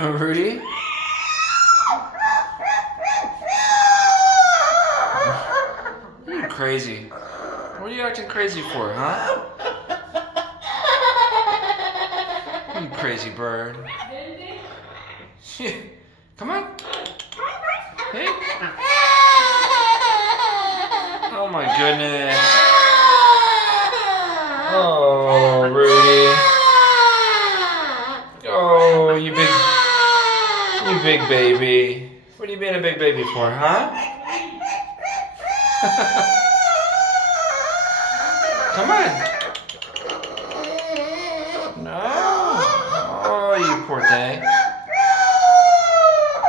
doing, Rudy? You're crazy. What are you acting crazy for, huh? You crazy bird. Come on. Hey. Oh my goodness. Oh, Rudy. Oh, you big baby. What are you being a big baby for, huh? Come on. No. Oh, you poor thing.